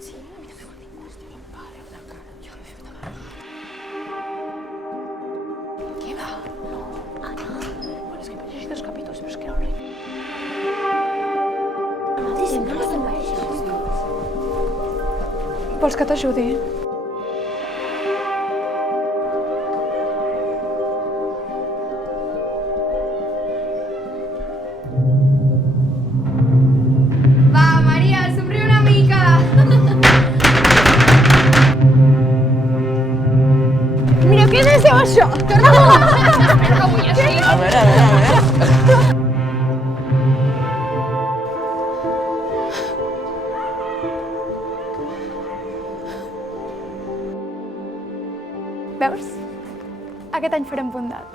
Sí, a mi també m'ho dic. Hòstia, la pare, una cara. Jo he fet una Què va? No, Anna. Bueno, és que vaig llegir 2 capítols, però és que era horrible. Sí, no se'n va llegir. Vols que t'ajudi? Va, Maria, somriu una mica! Mira, què deseu això? Espera, que vull així. A veure. Veus? Aquest any farem bondat.